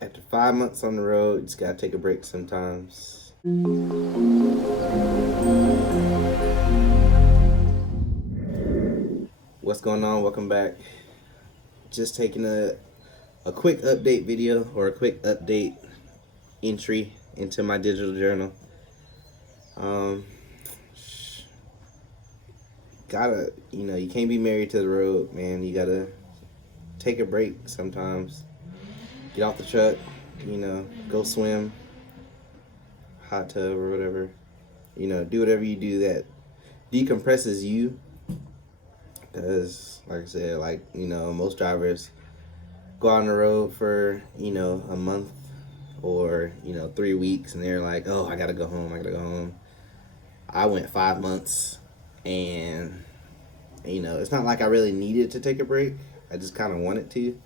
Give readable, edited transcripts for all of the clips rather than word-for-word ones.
After 5 months on the road, you just gotta take a break sometimes. What's going on? Welcome back. Just taking a quick update video or a quick update entry into my digital journal. Um, you can't be married to the road, man. You gotta take a break sometimes. Get off the truck, go swim, hot tub or whatever. Do whatever you do that decompresses you. Because, like I said, most drivers go on the road for, a month or, 3 weeks and they're like, oh, I gotta go home, I gotta go home. I went 5 months and, it's not like I really needed to take a break. I just kind of wanted to,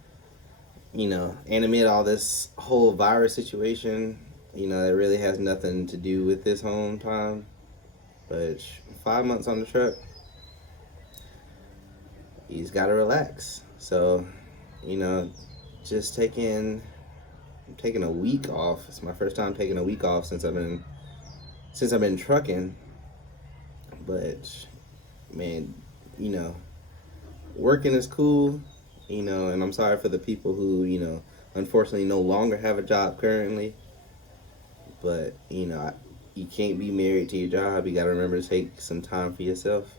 and amid all this whole virus situation, it really has nothing to do with this home time. But 5 months on the truck, you just gotta relax. So, you know, just taking a week off. It's my first time taking a week off since I've been trucking. But man, you know, working is cool, and I'm sorry for the people who, unfortunately no longer have a job currently. But, you can't be married to your job. You got to remember to take some time for yourself.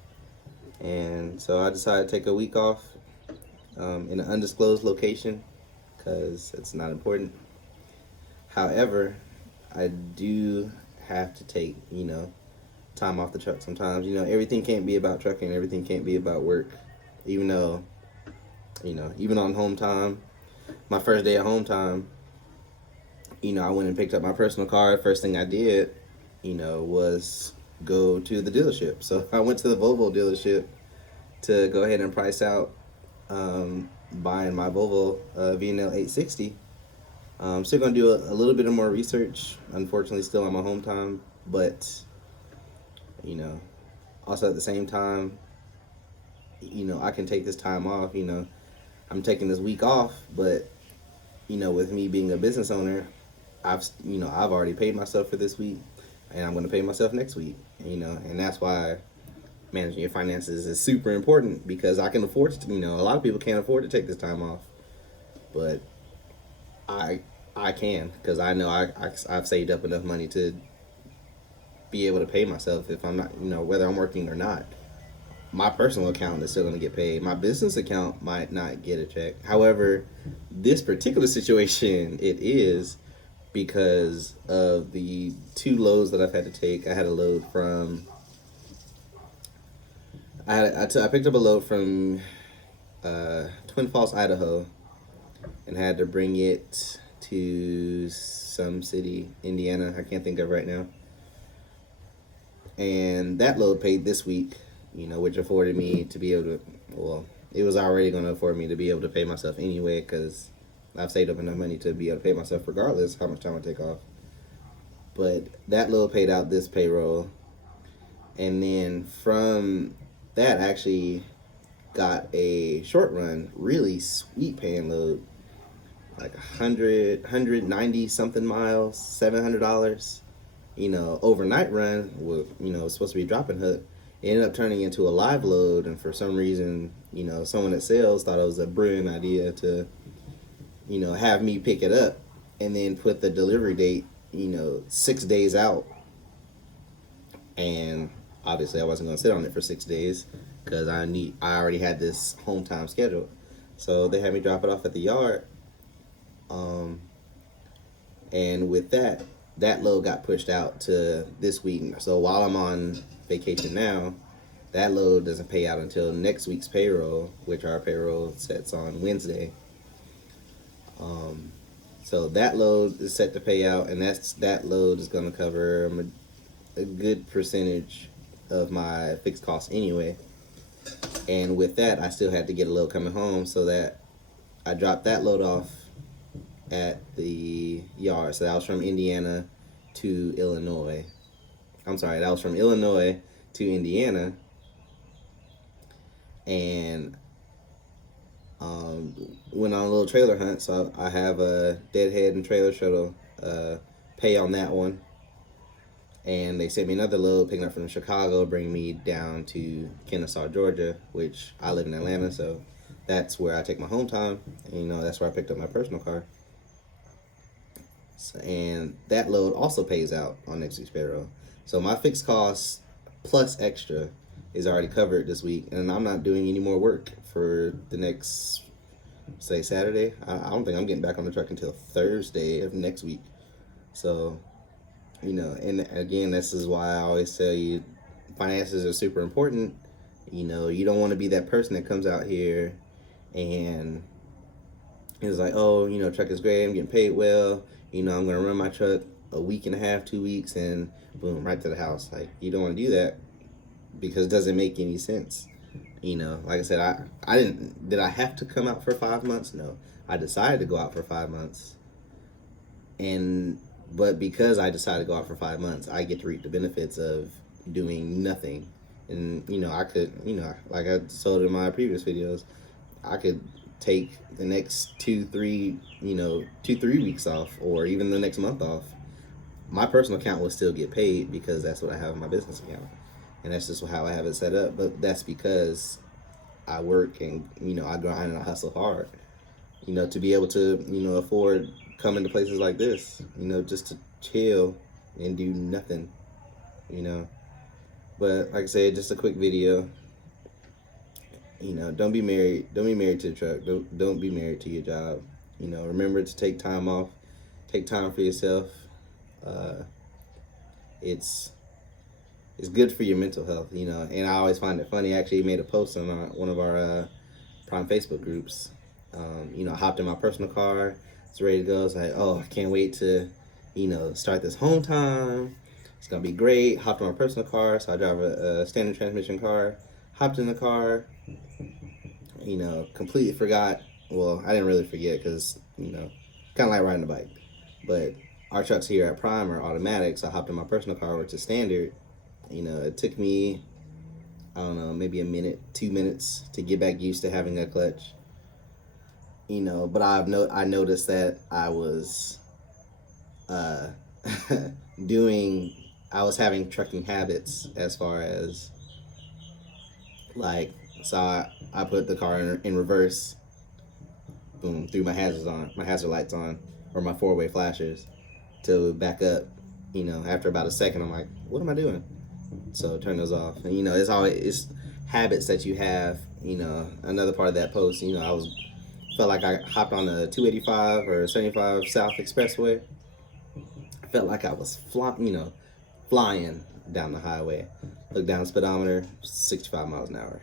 And so I decided to take a week off in an undisclosed location because it's not important. However, I do have to take, time off the truck sometimes. Everything can't be about trucking. Everything can't be about work. Even though, even on home time, my first day at home time, I went and picked up my personal car. First thing I did, was go to the dealership. So I went to the Volvo dealership to go ahead and price out buying my Volvo VNL 860. Still gonna do a little bit of more research. Unfortunately, still on my home time, but also at the same time, I can take this time off. I'm taking this week off, but with me being a business owner, I've already paid myself for this week, and I'm going to pay myself next week. And that's why managing your finances is super important because I can afford to. A lot of people can't afford to take this time off, but I can because I know I've saved up enough money to be able to pay myself if I'm not, whether I'm working or not. My personal account is still going to get paid. My business account might not get a check. However, this particular situation, it is because of the two loads that I've had to take. I had a load from, I picked up a load from Twin Falls, Idaho, and had to bring it to some city, Indiana. I can't think of right now. And that load paid this week, which afforded me to be able to, well, it was already going to afford me to be able to pay myself anyway because I've saved up enough money to be able to pay myself regardless how much time I take off. But that load paid out this payroll. And then from that, I actually got a short run, really sweet paying load, like 190 something miles, $700. Overnight run, was supposed to be dropping hook. It ended up turning into a live load, and for some reason, someone at sales thought it was a brilliant idea to, have me pick it up and then put the delivery date, 6 days out. And obviously, I wasn't going to sit on it for 6 days because I already had this home time scheduled. So they had me drop it off at the yard. And with that load got pushed out to this week. So while I'm on vacation now, that load doesn't pay out until next week's payroll, which our payroll sets on Wednesday. So that load is set to pay out, and that load is going to cover a good percentage of my fixed costs anyway. And with that, I still had to get a load coming home, so that I dropped that load off at the yard. So that was from Indiana to Illinois. I'm sorry, that was from Illinois to Indiana. And Went on a little trailer hunt, so I have a deadhead and trailer shuttle pay on that one. And they sent me another load picking up from Chicago, bringing me down to Kennesaw, Georgia, which I live in Atlanta, so that's where I take my home time. And, that's where I picked up my personal car. So, and that load also pays out on next week's payroll. So my fixed costs plus extra is already covered this week, and I'm not doing any more work for the next, say, Saturday. I don't think I'm getting back on the truck until Thursday of next week. So, and again, this is why I always tell you finances are super important. You don't want to be that person that comes out here and is like, oh, truck is great, I'm getting paid well, I'm going to run my truck a week and a half, 2 weeks, and boom, right to the house. Like, you don't want to do that because it doesn't make any sense. Like I said, did I have to come out for 5 months? No. I decided to go out for 5 months. But because I decided to go out for 5 months, I get to reap the benefits of doing nothing. And, I could, like I told in my previous videos, I could take the next 2-3 weeks off, or even the next month off. My personal account will still get paid because that's what I have in my business account. And that's just how I have it set up. But that's because I work and, I grind and I hustle hard, to be able to, afford coming to places like this, just to chill and do nothing, But like I said, just a quick video. Don't be married to the truck. Don't be married to your job. Remember to take time off. Take time for yourself. It's good for your mental health, And I always find it funny. I actually made a post on one of our Prime Facebook groups. I hopped in my personal car. It's ready to go. It's like, oh, I can't wait to, start this home time. It's gonna be great. Hopped in my personal car, so I drive a standard transmission car. Hopped in the car. Completely forgot. Well, I didn't really forget because, kind of like riding a bike. But our trucks here at Prime are automatic, so I hopped in my personal car, which is standard. It took me, I don't know, maybe a minute, 2 minutes to get back used to having a clutch. But I noticed that I was I was having trucking habits as far as, like, so I put the car in reverse, boom, threw my hazard lights on, or my four-way flashers to back up. After about a second, I'm like, what am I doing? So turn those off. And, it's habits that you have. Another part of that post, felt like I hopped on a 285 or 75 South Expressway. I felt like I was flying down the highway. Look down the speedometer, 65 miles an hour.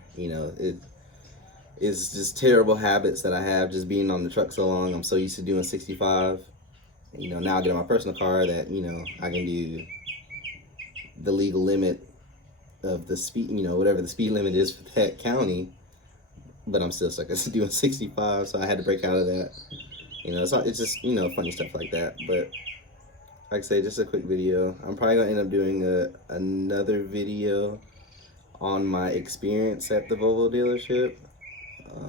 It's just terrible habits that I have just being on the truck so long. I'm so used to doing 65. Now I get in my personal car that, I can do the legal limit of the speed, whatever the speed limit is for that county. But I'm still stuck at doing 65, so I had to break out of that. It's just, funny stuff like that. But like I say, just a quick video. I'm probably gonna end up doing another video on my experience at the Volvo dealership,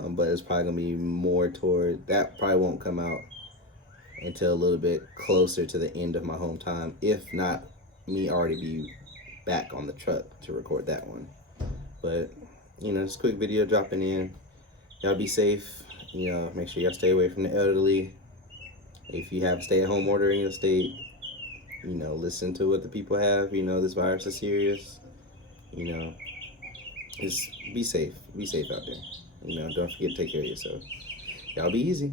but it's probably gonna be more toward that. Probably won't come out until a little bit closer to the end of my home time, if not me already be back on the truck to record that one. But just a quick video dropping in. Y'all be safe. Make sure y'all stay away from the elderly. If you have a stay-at-home order in your state, listen to what the people have. This virus is serious. Just be safe. Be safe out there. Don't forget to take care of yourself. Y'all be easy.